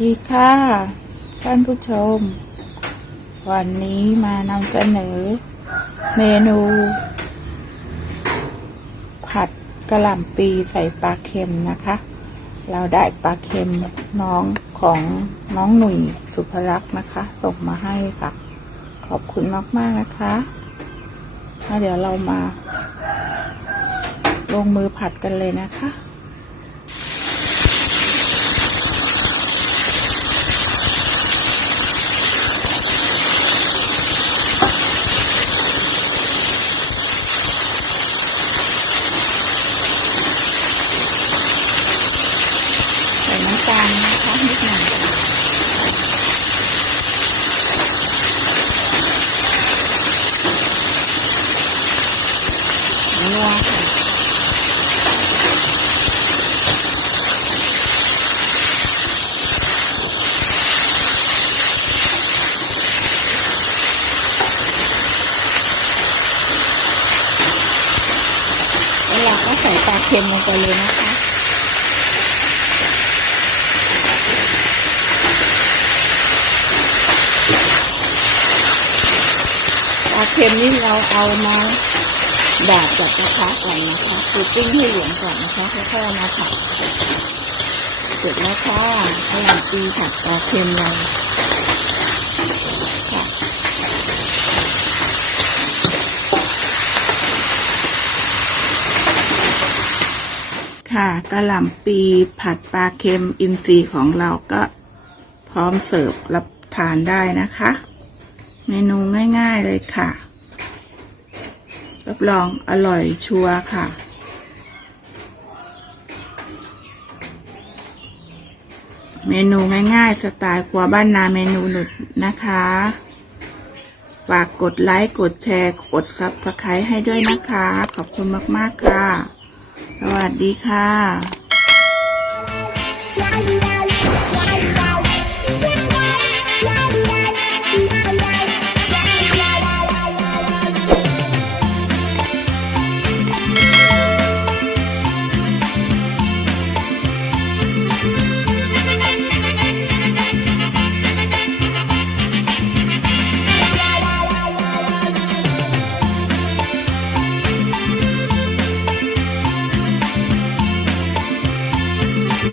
ดีค่ะ ท่านผู้ชม วันนี้มานำเสนอ เมนู ผัดกระหล่ำปีใส่ปลาเค็มนะคะ เราได้ปลาเค็มน้องของน้องหนุ่ยสุภรักษ์นะคะ ส่งมาให้ค่ะ ขอบคุณมากๆนะคะแล้วเดี๋ยวเรามา ลงมือผัดกันเลยนะคะ ใส่น้ำตาลนะคะนิดหน่อยค่ะ นัวค่ะแล้วเราก็ใส่ปลาเค็มลงไปเลยนะคะปลาเค็มนี่เราเอามา ดาดจากกระทะก่อนนะคะคือปิ้งให้เหลืองก่อนนะคะค่อยๆมาผัดเสร็จแล้วค่ะกระหล่ำปีผัดปลาเค็มเราค่ะค่ะกระหล่ำปีผัดปลาเค็มอินทรีย์ของเราก็พร้อมเสิร์ฟรับทานได้นะคะ เมนูง่าย ๆเลยค่ะ รับรองอร่อยชัวร์ค่ะ เมนูง่ายๆ สไตล์ครัวบ้านนาเมนูหนุดนะคะฝากกดไลค์ กดแชร์ กดซับสไครต์ให้ด้วยนะคะ ขอบคุณมากๆค่ะ สวัสดีค่ะ